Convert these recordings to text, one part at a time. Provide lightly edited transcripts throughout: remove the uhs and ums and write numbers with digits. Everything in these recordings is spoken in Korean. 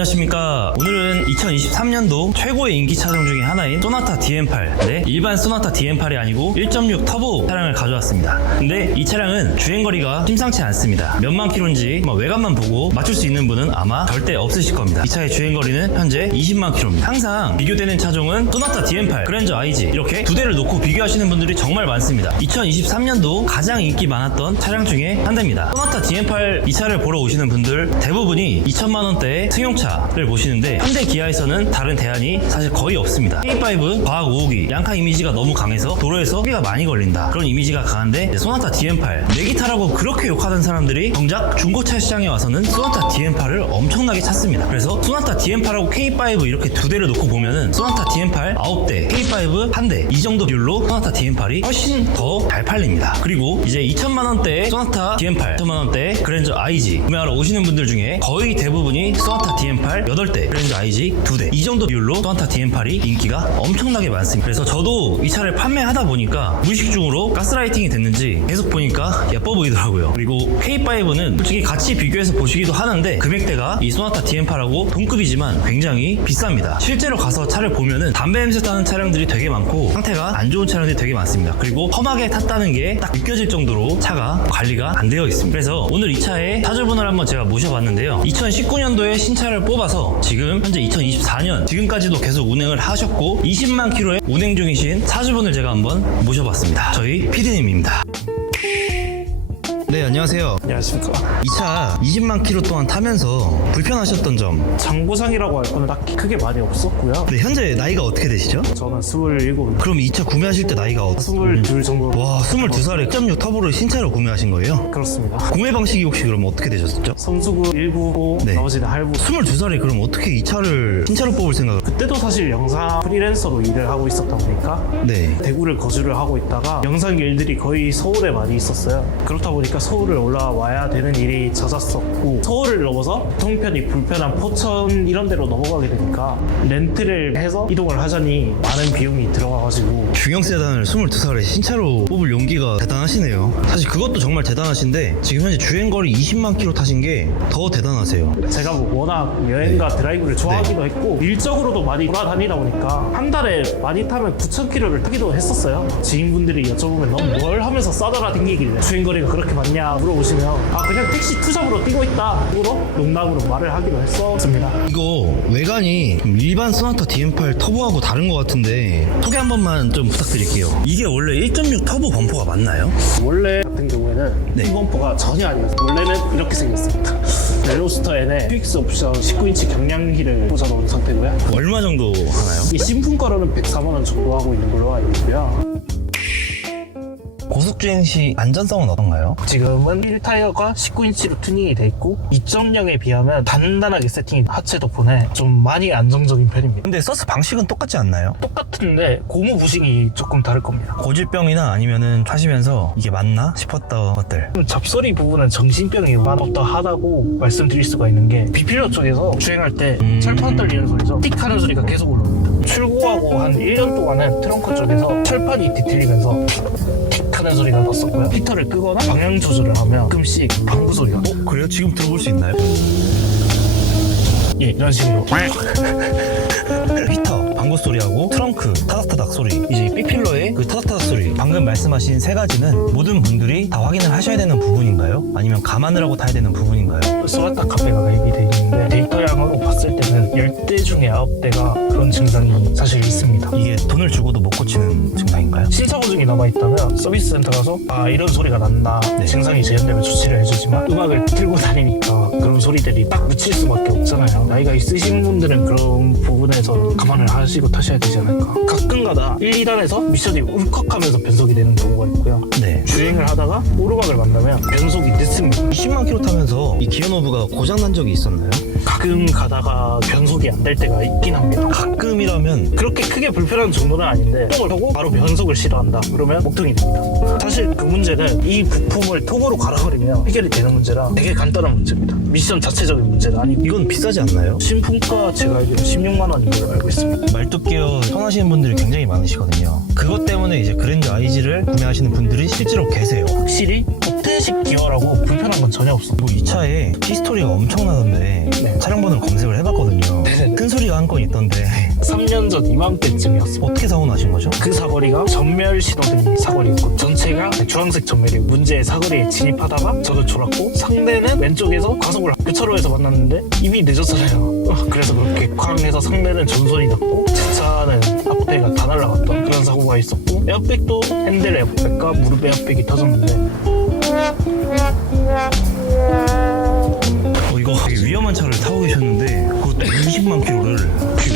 안녕하십니까. 오늘은 2023년도 최고의 인기 차종 중에 하나인 소나타 DM8. 네, 일반 소나타 DM8이 아니고 1.6 터보 차량을 가져왔습니다. 근데 이 차량은 주행거리가 심상치 않습니다. 몇만 킬로인지 외관만 보고 맞출 수 있는 분은 아마 절대 없으실 겁니다. 이 차의 주행거리는 현재 20만 킬로입니다. 항상 비교되는 차종은 소나타 DM8, 그랜저 IG 이렇게 두 대를 놓고 비교하시는 분들이 정말 많습니다. 2023년도 가장 인기 많았던 차량 중에 한 대입니다. 소나타 DM8 이 차를 보러 오시는 분들 대부분이 2천만 원대의 승용차를 보시는데 현대 기아에서는 다른 대안이 사실 거의 없습니다. K5 과학 5호기 양카 이미지가 너무 강해서 도로에서 소비가 많이 걸린다, 그런 이미지가 강한데 소나타 DM8 내기타라고 그렇게 욕하던 사람들이 정작 중고차 시장에 와서는 소나타 DM8을 엄청나게 찾습니다. 그래서 소나타 DM8하고 K5 이렇게 두 대를 놓고 보면은 소나타 DM8 9대, K5 1대 이 정도 비율로 소나타 DM8이 훨씬 더 잘 팔립니다. 그리고 이제 2천만 원대의 소나타 DM8, 2천만 원대의 그랜저 IG 구매하러 오시는 분들 중에 거의 대부분이 소나타 DM8 8대, 그랜저 IG 2대 이 정도 비율로 소나타 DM8이 인기가 엄청나게 많습니다. 그래서 저도 이 차를 판매하다 보니까 무의식 중으로 가스라이팅이 됐는지 계속 보니까 예뻐 보이더라고요. 그리고 K5는 솔직히 같이 비교해서 보시기도 하는데 금액대가 이 소나타 DM8하고 동급이지만 굉장히 비쌉니다. 실제로 가서 차를 보면은 담배 냄새 나는 차량들이 되게 많고 상태가 안 좋은 차량들이 되게 많습니다. 그리고 험하게 탔다는 게 딱 느껴질 정도로 차가 관리가 안 되어 있습니다. 그래서 오늘 이 차의 차주분을 한번 제가 모셔봤는데요. 2019년도에 신차를 뽑아서 지금 현재 2024년 지금까지도 계속 운행을 하셨고 20만 킬로의 운행 중이신 차주분을 제가 한번 모셔봤습니다. 저희 PD님입니다. 네, 안녕하세요. 안녕하십니까. 이 차 20만 킬로 동안 타면서 불편하셨던 점. 장고장이라고 할 거는 딱히 크게 많이 없었고요. 네, 현재 나이가 어떻게 되시죠? 저는 27. 그럼 이 차 구매하실 때 나이가 22 정도. 와, 22살에 1.6 터보를 신차로 구매하신 거예요? 그렇습니다. 구매 방식이 혹시 그럼 어떻게 되셨죠? 선수구 195, 네. 나머지는 할부. 22살에 그럼 어떻게 이 차를 신차로 뽑을 생각을? 그때도 사실 영상 프리랜서로 일을 하고 있었다 보니까 네. 대구를 거주를 하고 있다가 영상 일들이 거의 서울에 많이 있었어요. 그렇다 보니까 서울을 올라와야 되는 일이 잦았었고 서울을 넘어서 교통편이 불편한 포천 이런 데로 넘어가게 되니까 렌트를 해서 이동을 하자니 많은 비용이 들어가가지고 중형 세단을 22살에 신차로 뽑을 용기가 대단하시네요. 사실 그것도 정말 대단하신데 지금 현재 주행거리 20만 킬로 타신 게 더 대단하세요. 제가 워낙 여행과 드라이브를 좋아하기도 했고 일적으로도 많이 돌아다니다 보니까 한 달에 많이 타면 9,000km를 타기도 했었어요. 지인분들이 여쭤보면 넌 뭘 하면서 싸돌아 댕기길래 주행거리가 그렇게 많냐 물어보시면 그냥 택시 투잡으로 뛰고 있다 식으로 농담으로 말을 하기도 했었습니다. 이거 외관이 일반 소나타 DM8 터보하고 다른 것 같은데 소개 한 번만 좀 부탁드릴게요. 이게 원래 1.6 터보 범퍼가 맞나요? 원래 같은 경우에는 네. 이 범퍼가 전혀 아니었어요. 원래는 이렇게 생겼습니다. 벨로스터 N에 QX 옵션 19인치 경량휠을 꽂아놓은 상태고요. 얼마 정도 하나요? 이 신품가로는 104만 원 정도 하고 있는 걸로 알고 있고요. 고속주행 시 안전성은 어떤가요? 지금은 1타이어가 19인치로 튜닝이 돼 있고 2.0에 비하면 단단하게 세팅이 하체 덕분에 좀 많이 안정적인 편입니다. 근데 서스 방식은 똑같지 않나요? 똑같은데 고무 부싱이 조금 다를 겁니다. 고질병이나 아니면은 타시면서 이게 맞나 싶었던 것들. 잡소리 부분은 정신병이 많았다고 말씀드릴 수가 있는 게 비필러 쪽에서 주행할 때 철판 떨리는 소리죠. 틱 하는 소리가 계속 올라옵니다. 출고하고 한 1년 동안은 트렁크 쪽에서 철판이 뒤틀리면서 틱 하는 소리가 났었고요. 히터를 끄거나 방향 조절을 하면 가끔씩 방구 소리가 그래요? 지금 들어볼 수 있나요? 예, 이런 식으로 히터, 방구 소리하고 트렁크, 타닥타닥 소리, 이제 B필러의 그 타닥타닥 소리. 방금 말씀하신 세 가지는 모든 분들이 다 확인을 하셔야 되는 부분인가요? 아니면 감안을 하고 타야 되는 부분인가요? 소나타 카페가 가입이 되어 있는데 데이터량으로 봤을 때는 10대 중에 9대가 그런 증상이 사실 있습니다. 이게 돈을 주고도 못 고치는 증상인가요? 신차 보증이 남아있다면 서비스 센터 가서 이런 소리가 났나 증상이 재현되면 조치를 해주지만 음악을 틀고 다니니까 그런 소리들이 딱 묻힐 수밖에 없잖아요. 나이가 있으신 분들은 그런 부분에서 감안을 하시고 타셔야 되지 않을까. 가끔가다 1, 2단에서 미션이 울컥하면서 변속이 되는 경우가 있고요. 네. 주행을 하다가 오르막을 만나면 변속이 늦습니다. 20만 킬로 타면서 이 기어노브가 고장난 적이 있었나요? 가끔 가다가 변속이 안 될 때가 있긴 합니다. 가끔이라면 그렇게 크게 불편한 정도는 아닌데 통을 하고 바로 변속을 싫어한다 그러면 목통이 됩니다. 사실 그 문제는 이 부품을 통으로 갈아버리면 해결이 되는 문제라 되게 간단한 문제입니다. 미션 자체적인 문제는 아니고 이건 비싸지 않나요? 신품가 제가 알기로 16만 원인 걸로 알고 있습니다. 말뚝기어 선하시는 분들이 굉장히 많으시거든요. 그것 때문에 이제 그랜저 IG를 구매하시는 분들이 실제로 계세요. 확실히 호텔식 기어라고 불편한 건 전혀 없습니다. 뭐 이 차에 히스토리가 엄청나던데 네. 차량 번호를 검색을 해봤거든요. 사건 있던데 3년 전 이맘때쯤이었어. 어떻게 사고 나신 거죠? 그 사거리가 전멸 신호등이 사거리였고 전체가 주황색 전멸이 문제의 사거리에 진입하다가 저도 졸았고 상대는 왼쪽에서 과속을 그 차로에서 만났는데 이미 늦었어요. 그래서 그렇게 쾅 해서 상대는 전손이 났고 제 차는 앞대가 다 날라갔던 그런 사고가 있었고 에어백도 핸들 에어백과 무릎 에어백이 터졌는데 이거 되게 위험한 차를 타고 계셨는데 그것도 20만 킬로를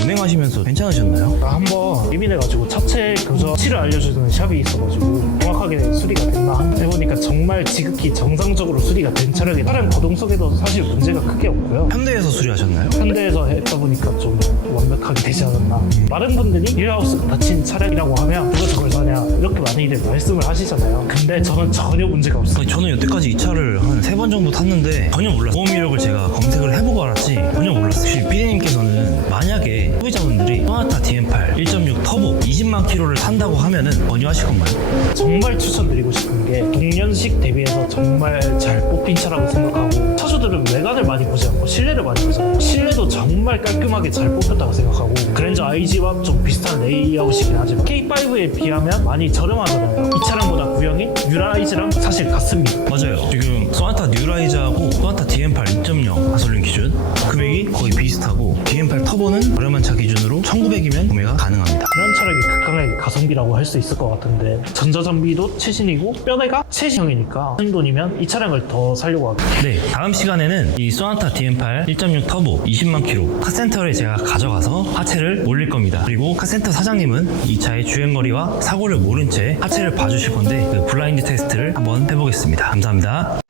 운행하시면서 괜찮으셨나요? 나 한번 예민해가지고 차체 교정치를 알려주는 샵이 있어가지고 정확하게 수리가 됐나 해보니까 정말 지극히 정상적으로 수리가 된 차량이 차량 거동 속에도 사실 문제가 크게 없고요. 현대에서 수리하셨나요? 현대에서 했다 보니까 좀 완벽하게 되지 않았나. 많은 분들이 휠하우스가 다친 차량이라고 하면 누가 저걸 사냐 이렇게 많이들 말씀을 하시잖아요. 근데 저는 전혀 문제가 없어요. 저는 여태까지 이 차를 한 3번 정도 탔는데 전혀 몰랐어요. 보험 이력을 제가 검색을 해보고 알았지 전혀 몰랐어요. 혹시 피디님께서는 만약에 소비자분들이 소나타 DM8 1.6 터보 20만 킬로를 탄다고 하면은 권유하실 건가요? 정말 추천드리고 싶은 게 동년식 대비해서 정말 잘 뽑힌 차라고 생각하고 차주들은 외관을 많이 보지 않고 실내를 많이 보잖아요. 실내도 정말 깔끔하게 잘 뽑혔다고 생각하고 그랜저 IG와 좀 비슷한 레이아웃이긴 하지만 K5에 비하면 많이 저렴하잖아요. 이 차량보다 구형이 뉴라이즈랑 사실 같습니다. 맞아요. 지금 소나타 뉴라이즈하고 소나타 DM8 2.0 가솔린 기준 금액이 거의 비슷하고 DM8 터보는 저렴한 차 기준으로 1900이면 구매가 가능합니다. 이런 차량이 극강의 가성비라고 할 수 있을 것 같은데 전자장비도 최신이고 뼈대가 최신형이니까 큰 돈이면 이 차량을 더 살려고 하겠다. 네, 다음 시간에는 이 소나타 DM8 1.6 터보 20만 킬로 카센터에 제가 가져가서 하체를 올릴 겁니다. 그리고 카센터 사장님은 이 차의 주행거리와 사고를 모른 채 하체를 봐주실 건데 그 블라인드 테스트를 한번 해보겠습니다. 감사합니다.